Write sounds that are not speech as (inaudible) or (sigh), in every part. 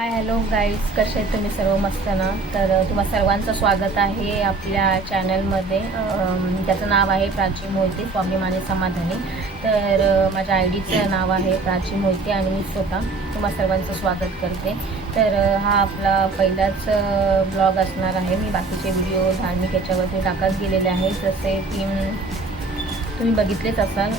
Hi hello guides कसे आहेत तुम्ही सर्व? मस्त ना? तर तुम्हा सर्वांचं स्वागत आहे आपल्या चॅनलमध्ये त्याचं नाव आहे प्राची मोहिते स्वाभिमानी समाधानी. तर माझ्या आय डीचं नाव आहे प्राची मोहिते आणि मी स्वतः तुम्हा सर्वांचं स्वागत करते. तर हा आपला पहिलाच ब्लॉग असणार आहे. मी बाकीचे व्हिडिओ धार्मिक याच्यावरती टाकत गेलेले आहे. जसे की तुम्ही बघितलेच असाल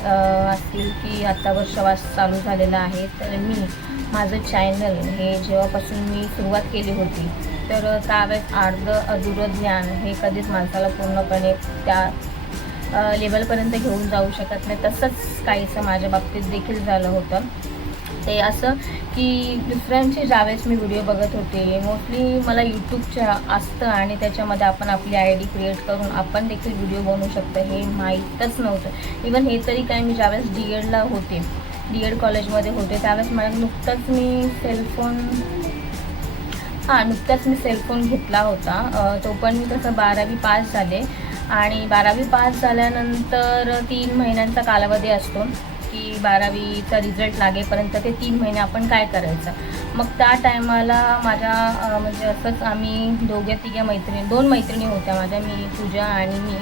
असतील की आत्ता वर्षवास चालू झालेला आहे. तर मी माझं चॅनल हे जेव्हापासून मी सुरुवात केली होती तर त्यावेळेस अर्ध अधुरं ज्ञान हे कधीच माणसाला पूर्णपणे त्या लेवलपर्यंत घेऊन जाऊ शकत नाही. तसंच काहीसं माझ्या बाबतीत देखील झालं होतं. ते असं की दुसऱ्यांचे ज्यावेळेस मी व्हिडिओ बघत होते मोस्टली मला यूट्यूबच्या असतं आणि त्याच्यामध्ये आपण आपली आय डी क्रिएट करून आपण देखील व्हिडिओ बनवू शकतो हे माहीतच नव्हतं. इवन हे तरी काय मी ज्यावेळेस डी एडला होते डी एड कॉलेजमध्ये होते. त्यावेळेस मला नुकतंच मी सेलफोन हां नुकताच मी सेलफोन घेतला होता. तो पण मी तसं बारावी पास झाले. आणि बारावी पास झाल्यानंतर तीन महिन्यांचा कालावधी असतो की बारावीचा रिझल्ट लागेपर्यंत ते तीन महिने आपण काय करायचं. मग त्या टायमाला माझ्या म्हणजे असंच आम्ही दोघ्या तिघ्या मैत्रिणी दोन मैत्रिणी होत्या माझ्या मी पूजा आणि मी.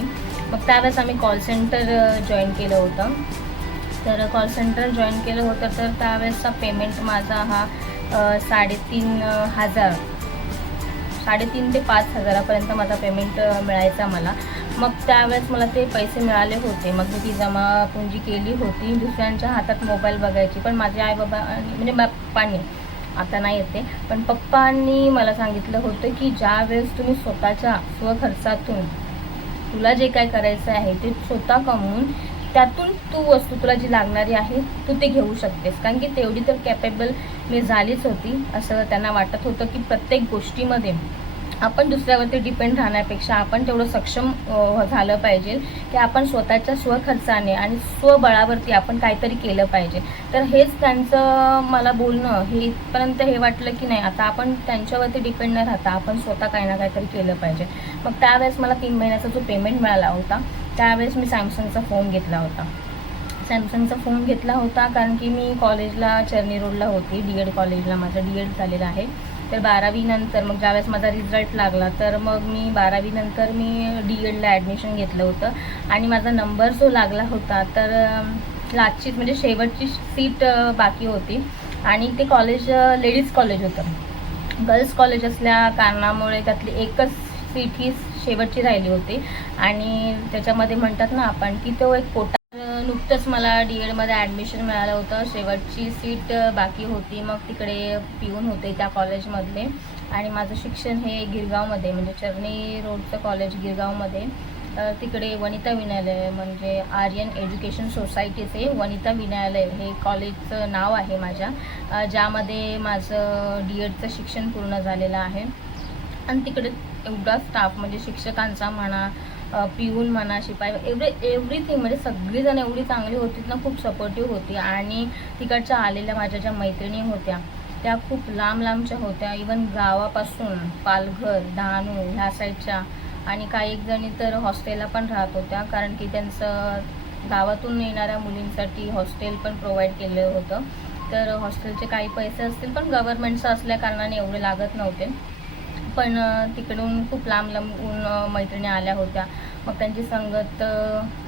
मग त्यावेळेस आम्ही कॉल सेंटर जॉईन केलं होतं. तर कॉल सेंटर जॉईन केलं होतं तर त्यावेळेसचा पेमेंट माझा हा साडेतीन हजार. साडेतीन ते पाच हजारापर्यंत माझा पेमेंट मिळायचा मला. मग त्यावेळेस मला ते पैसे मिळाले होते. मग मी ती जमा पुंजी केली होती. दुसऱ्यांच्या हातात मोबाईल बघायची. पण माझे आई बाबा म्हणजे पप्पांनी आता नाही येते पण पप्पांनी मला सांगितलं होतं की ज्या वेळेस तुम्ही स्वतःच्या स्वखर्चातून तुला जे काय करायचं आहे ते स्वतः कमवून त्यातून तू वस्तू तुला जी लागणारी आहे तू ते घेऊ शकतेस. कारण की तेवढी तर कॅपेबल मी झालीच होती असं त्यांना वाटत होतं की प्रत्येक गोष्टीमध्ये आपण दुसऱ्यावरती डिपेंड राहण्यापेक्षा आपण तेवढं सक्षम झालं पाहिजे की आपण स्वतःच्या स्वखर्चाने आणि स्वबळावरती आपण काहीतरी केलं पाहिजे. तर हेच त्यांचं मला बोलणं हे इथपर्यंत हे वाटलं की नाही आता आपण त्यांच्यावरती डिपेंड न राहता आपण स्वतः काही ना काहीतरी केलं पाहिजे. मग त्यावेळेस मला तीन महिन्याचा जो पेमेंट मिळाला होता त्यावेळेस मी सॅमसंगचा फोन घेतला होता. सॅमसंगचा फोन घेतला होता कारण की मी कॉलेजला चर्नी रोडला होती डी एड कॉलेजला. माझं डी एड झालेलं आहे. तर बारावीनंतर मग ज्यावेळेस माझा रिझल्ट लागला तर मग मी बारावीनंतर मी डी एडला ॲडमिशन घेतलं होतं. आणि माझा नंबर जो लागला होता तर अम, लास्टची म्हणजे शेवटची सीट बाकी होती. आणि ते कॉलेज लेडीज कॉलेज होतं. गर्ल्स कॉलेज असल्या कारणामुळे त्यातली एकच सीट ही शेवटची राहिली होती. आणि त्याच्यामध्ये म्हणतात ना आपण की तो एक कोटा नुकतंच मला डी एडमध्ये ॲडमिशन मिळालं होतं. शेवटची सीट बाकी होती. मग तिकडे पिऊन होते त्या कॉलेजमधले आणि माझं शिक्षण हे गिरगावमध्ये म्हणजे चरणी रोडचं कॉलेज गिरगावमध्ये. तिकडे वनिता विनालय म्हणजे आर्यन एज्युकेशन सोसायटीचे वनिता विनालय हे कॉलेजचं नाव आहे माझ्या. ज्यामध्ये माझं डी एडचं शिक्षण पूर्ण झालेलं आहे. आणि तिकडे एवढा स्टाफ म्हणजे शिक्षकांचा म्हणा पिऊन म्हणा शिपाई एवढे एव्हरीथिंग म्हणजे सगळीजण एवढी चांगली होती ना खूप सपोर्टिव्ह होती. आणि तिकडच्या आलेल्या माझ्या ज्या मैत्रिणी होत्या त्या खूप लांब लांबच्या होत्या. इवन गावापासून पालघर डहाणू ह्या साईडच्या आणि काही एक जणी तर हॉस्टेलला पण राहत होत्या. कारण की त्यांचं गावातून येणाऱ्या मुलींसाठी हॉस्टेल पण प्रोव्हाइड केलं होतं. तर हॉस्टेलचे काही पैसे असतील पण गव्हर्नमेंटचं असल्या कारणाने एवढे लागत नव्हते. पण तिकडून खूप लांब लांबून मैत्रिणी आल्या होत्या. मग त्यांची संगत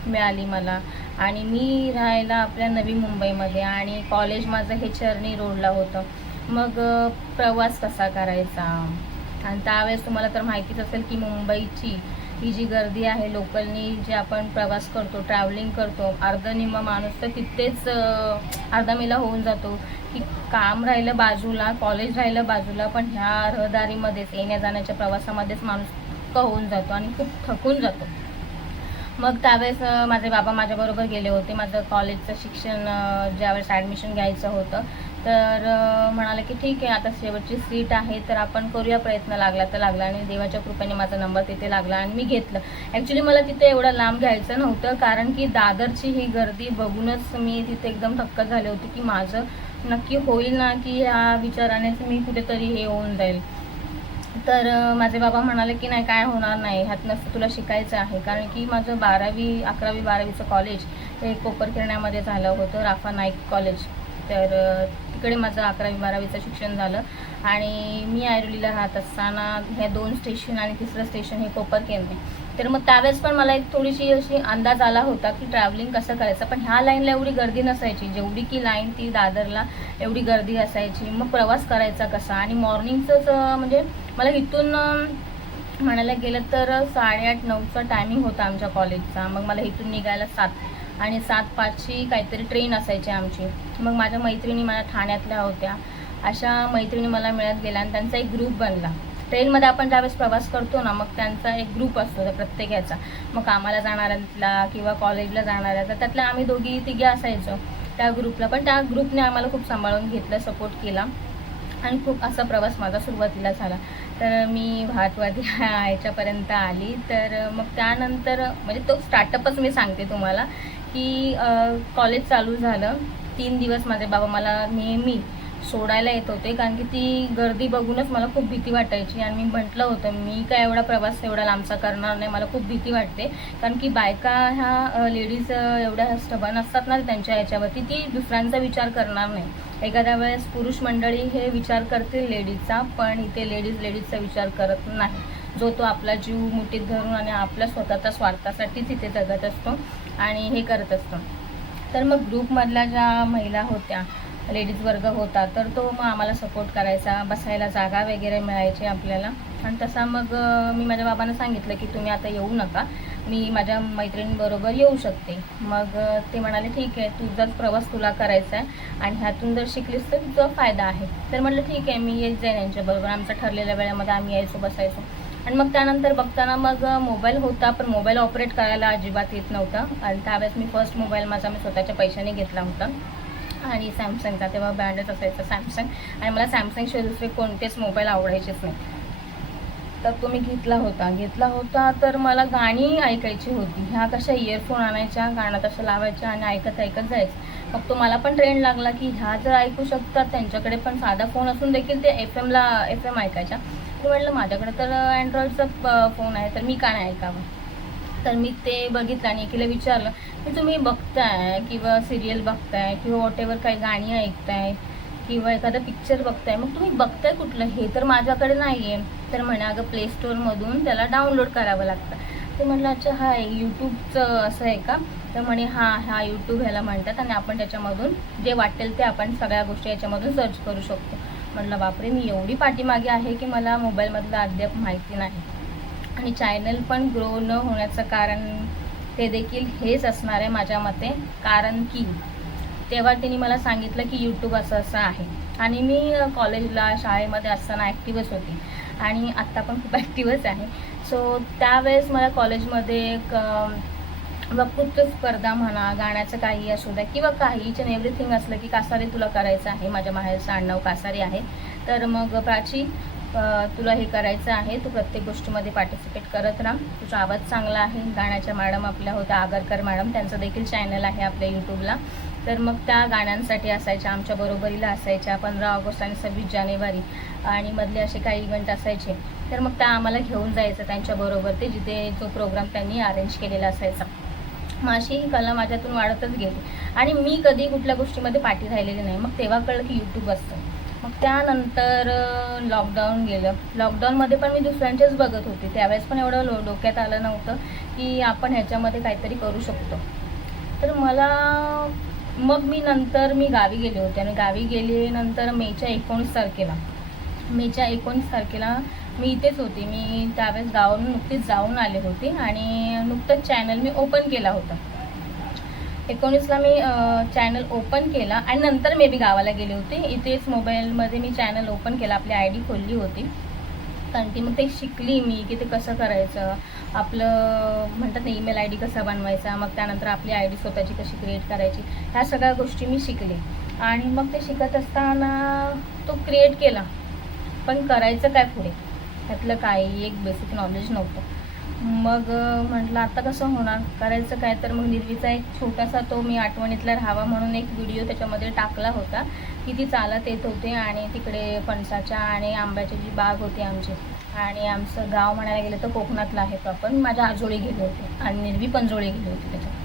मिळाली मला. आणि मी राहायला आपल्या नवी मुंबईमध्ये आणि कॉलेज माझं हे चर्नी रोडला होतं. मग प्रवास कसा करायचा? आणि त्यावेळेस तुम्हाला तर माहितीच असेल की मुंबईची ही जी गर्दी आहे लोकलनी जे आपण प्रवास करतो ट्रॅव्हलिंग करतो अर्धा निम्मा माणूस तर तिथेच अर्धा मेला होऊन जातो. की काम राहिलं बाजूला कॉलेज राहिलं बाजूला पण ह्या रहदारीमध्येच येण्या जाण्याच्या प्रवासामध्येच माणूस होऊन जातो आणि खूप थकून जातो. मग त्यावेळेस माझे बाबा माझ्याबरोबर गेले होते. माझं कॉलेजचं शिक्षण ज्यावेळेस ॲडमिशन घ्यायचं होतं. तर म्हणाले की ठीक आहे आता शेवटची सीट आहे तर आपण करूया प्रयत्न. लागला तर लागला आणि देवाच्या कृपेने माझा नंबर तिथे लागला आणि मी घेतलं. ॲक्च्युली मला तिथे एवढं लांब घ्यायचं नव्हतं कारण की दादरची ही गर्दी बघूनच मी तिथे एकदम थक्क झाले होते की माझं नक्की होईल ना की ह्या विचारानेच मी कुठेतरी हे होऊन जाईल. तर माझे बाबा म्हणाले की नाही काय होणार नाही. ह्यात नसतं तुला शिकायचं आहे. कारण की माझं बारावी अकरावी बारावीचं कॉलेज हे कोपरकिरण्यामध्ये झालं होतं राफा नाईक कॉलेज तर तिकडे माझं अकरावी बारावीचं शिक्षण झालं. आणि मी ऐरोलीला राहत असताना ह्या दोन स्टेशन आणि तिसरं स्टेशन हे कोपर केंद्र तर मग त्यावेळेस पण मला एक थोडीशी अशी अंदाज आला होता की ट्रॅव्हलिंग कसं करायचं. पण ह्या लाईनला एवढी गर्दी नसायची. जेवढी की लाईन ती दादरला एवढी गर्दी असायची. मग प्रवास करायचा कसा? आणि मॉर्निंगचंच म्हणजे मला इथून म्हणायला गेलं तर साडेआठ नऊचा टायमिंग होता आमच्या कॉलेजचा मग मला इथून निघायला सात आणि सात पाचची काहीतरी ट्रेन असायची आमची. मग माझ्या मैत्रिणी मला ठाण्यातल्या होत्या. अशा मैत्रिणी मला मिळत गेल्या आणि त्यांचा एक ग्रुप बनला. ट्रेनमध्ये आपण ज्यावेळेस प्रवास करतो ना मग त्यांचा एक ग्रुप असतो त्या प्रत्येकाचा. मग कामाला जाणाऱ्यांतला किंवा कॉलेजला जाणाऱ्याचा त्यातल्या आम्ही दोघी तिघे असायचो त्या ग्रुपला पण त्या ग्रुपने आम्हाला खूप सांभाळून घेतलं सपोर्ट केला. आणि खूप असा प्रवास माझा सुरुवातीला झाला. तर मी भातवादी ह्याच्यापर्यंत (laughs) आली. तर मग त्यानंतर म्हणजे तो स्टार्टअपच मी सांगते तुम्हाला की कॉलेज चालू झालं. तीन दिवस माझे बाबा मला नेहमी सोडायला येत होते. कारण की ती गर्दी बघूनच मला खूप भीती वाटायची. आणि मी म्हटलं होतं मी काय एवढा प्रवास एवढा लांबचा करणार नाही? मला खूप भीती वाटते. कारण की बायका ह्या लेडीज एवढ्या स्टबन असतात ना त्यांच्या याच्यावरती ती दुसऱ्यांचा विचार करणार नाही. एखाद्या वेळेस पुरुष मंडळी हे विचार करतील लेडीजचा पण इथे लेडीज लेडीजचा विचार करत नाही. जो तो आपला जीव मुठीत धरून आणि आपल्या स्वतःच्या स्वार्थासाठीच इथे जगत असतो आणि हे करत असतो. तर मग ग्रुपमधल्या ज्या महिला होत्या लेडीज वर्ग होता तर तो मग आम्हाला सपोर्ट करायचा बसायला जागा वगैरे मिळायची आपल्याला. आणि तसा मग मी माझ्या बाबांना सांगितलं की तुम्ही आता येऊ नका. मी माझ्या मैत्रिणींबरोबर येऊ शकते. मग ते म्हणाले ठीक आहे तुझाच प्रवास तुला करायचा आहे आणि ह्यातून जर शिकलीस तर तुझा फायदा आहे. तर म्हटलं ठीक आहे मी येत जाईन यांच्याबरोबर आमच्या ठरलेल्या वेळेमध्ये आम्ही यायचो बसायचो. आणि मग त्यानंतर बघताना मग मोबाईल होता पण मोबाईल ऑपरेट करायला अजिबात येत नव्हता. आणि त्यावेळेस मी फर्स्ट मोबाईल माझा मी स्वतःच्या पैशाने घेतला होता. आणि सॅमसंगचा तेव्हा ब्रँडच असायचा सॅमसंग. आणि मला सॅमसंगशिवाय दुसरे कोणतेच मोबाईल आवडायचेच नाही. तर तो मी घेतला होता. घेतला होता तर मला गाणी ऐकायची होती. ह्या कशा इयरफोन आणायच्या गाणं तशा लावायच्या आणि ऐकत ऐकत जायचं. मग तो मला पण ट्रेंड लागला की ह्या जर ऐकू शकतात त्यांच्याकडे पण साधा फोन असून देखील ते एफ एमला एफ एम ऐकायच्या. म्हटलं माझ्याकडे तर अँड्रॉइडचा फोन आहे तर मी का नाही ऐकावं? तर मी ते बघितलं आणि एकीला विचारलं की तुम्ही बघताय किंवा सिरियल बघताय किंवा वॉट काही गाणी ऐकताय किंवा एखादा पिक्चर बघताय मग तुम्ही बघताय कुठलं? हे तर माझ्याकडे नाही आहे तर म्हणा अगं प्ले स्टोअरमधून त्याला डाउनलोड करावं लागतं. ते म्हटलं अच्छा हा यूट्यूबचं असं आहे का? तर म्हणे हा हा यूट्यूब ह्याला म्हणतात आणि आपण त्याच्यामधून जे वाटेल ते आपण सगळ्या गोष्टी याच्यामधून सर्च करू शकतो. म्हटलं बापरे मी एवढी पाठीमागे आहे की मला मोबाईलमधलं अद्याप माहिती नाही. आणि चॅनल पण ग्रो न होण्याचं कारण ते देखील हेच असणार आहे माझ्या मते. कारण की तेव्हा तिने मला सांगितलं की यूट्यूब असं असं आहे. आणि मी कॉलेजला शाळेमध्ये असताना ॲक्टिव्हच होती. आणि आत्ता पण खूप ॲक्टिव्हच आहे. सो त्यावेळेस मला कॉलेजमध्ये एक वक्तृत्व स्पर्धा म्हणा गाण्याचं काही असू द्या किंवा काही इच अँड एव्हरीथिंग असलं की कासारे तुला करायचं आहे? माझ्या माहेरचं आडनाव कासारे आहे. तर मग प्राची तुला हे करायचं आहे तू प्रत्येक गोष्टीमध्ये पार्टिसिपेट करत राहा. तुझा आवाज चांगला आहे गाण्याच्या मॅडम आपल्या होत्या आगरकर मॅडम त्यांचं देखील चॅनल आहे आपल्या यूट्यूबला तर मग त्या गाण्यांसाठी असायच्या आमच्या बरोबरीला असायच्या पंधरा ऑगस्ट आणि सव्वीस जानेवारी. आणि मधले असे काही इव्हेंट असायचे. तर मग त्या आम्हाला घेऊन जायचं त्यांच्याबरोबर ते जिथे जो प्रोग्राम त्यांनी अरेंज केलेला असायचा. मग अशी ही कला माझ्यातून वाढतच गेली. आणि मी कधी कुठल्या गोष्टीमध्ये पाठी राहिलेली नाही. मग तेव्हा कळलं की यूट्यूब असतं. मग त्यानंतर लॉकडाऊन गेलं. लॉकडाऊनमध्ये पण मी दुसऱ्यांचेच बघत होते. त्यावेळेस पण एवढं लो डोक्यात आलं नव्हतं की आपण ह्याच्यामध्ये काहीतरी करू शकतो. तर मला मग मी नंतर मी गावी गेले होते आणि गावी गेले नंतर मेच्या एकोणीस तारखेला मेच्या एकोणीस तारखेला मी इथेच होते. मी त्यावेळेस गावावरून नुकतीच जाऊन आले होते आणि नुकतंच चॅनल मी ओपन केला होता. एकोणीसला मी चॅनल ओपन केला आणि नंतर मे बी गावाला गेले होते. इथेच मोबाईलमध्ये मी चॅनल ओपन केला. आपली आय डी खोलली होती. कारण की मग ते शिकली मी की ते कसं करायचं. आपलं म्हणतात ना ईमेल आय डी कसा बनवायचा? मग त्यानंतर आपली आय डी स्वतःची कशी क्रिएट करायची? ह्या सगळ्या गोष्टी मी शिकले. आणि मग ते शिकत असताना तो क्रिएट केला. पण करायचं काय पुढे? त्यातलं काही एक बेसिक नॉलेज नव्हतं. मग म्हटलं आता कसं होणार? करायचं काय? तर मग निर्वीचा एक छोटासा तो मी आठवणीतला राहावा म्हणून एक व्हिडिओ त्याच्यामध्ये टाकला होता की ती चालत येत होते आणि तिकडे फणसाच्या आणि आंब्याची जी बाग होती आमची आणि आमचं गाव म्हणायला गेलं तर कोकणातलं आहे प्रॉपर माझ्या आजोळी गेले होते आणि निर्वी पंजोळी गेली होती त्याच्यात.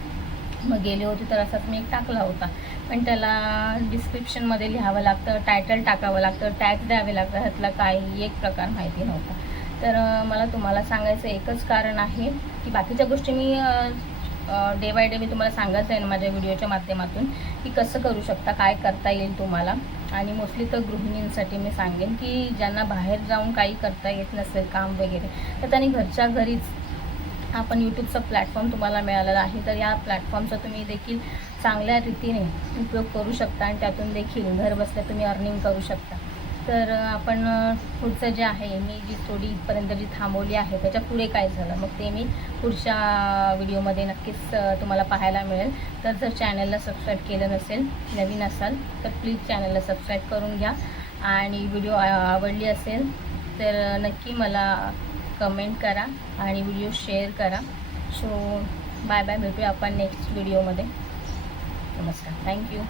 मग गेले होते तर असाच मी एक टाकला होता. पण त्याला डिस्क्रिप्शनमध्ये लिहावं लागतं टायटल टाकावं लागतं टॅग द्यावे लागतं ह्यातला काही एक प्रकार माहिती नव्हता. तर मला तुम्हाला सांगायचं एकच कारण आहे की बाकीच्या गोष्टी मी डे बाय डे मी तुम्हाला सांगायचं आहे ना माझ्या व्हिडिओच्या माध्यमातून की कसं करू शकता काय करता येईल तुम्हाला. आणि मोस्टली तर गृहिणींसाठी मी सांगेन की ज्यांना बाहेर जाऊन काही करता येत नसेल काम वगैरे तर त्यांनी घरच्या घरीच आपण यूट्यूबचा प्लॅटफॉर्म तुम्हाला मिळालेला आहे. तर या प्लॅटफॉर्मचा तुम्ही देखील चांगल्या रीतीने उपयोग करू शकता आणि त्यातून देखील घर बसल्या तुम्ही अर्निंग करू शकता. तर आपण पुढचं जे आहे मी जी स्टोरी इथपर्यंत जी थांबवली आहे त्याच्या पुढे काय झालं? मग ते मी पुढच्या व्हिडिओमध्ये नक्कीच तुम्हाला पाहायला मिळेल. तर जर चॅनलला सबस्क्राईब केलं नसेल नवीन असाल तर प्लीज चॅनलला सबस्क्राईब करून घ्या. आणि व्हिडिओ आवडली असेल तर नक्की मला कमेंट करा आणि व्हिडिओ शेअर करा. सो बाय बाय भेटूया आपण नेक्स्ट व्हिडिओमध्ये. नमस्कार. थँक्यू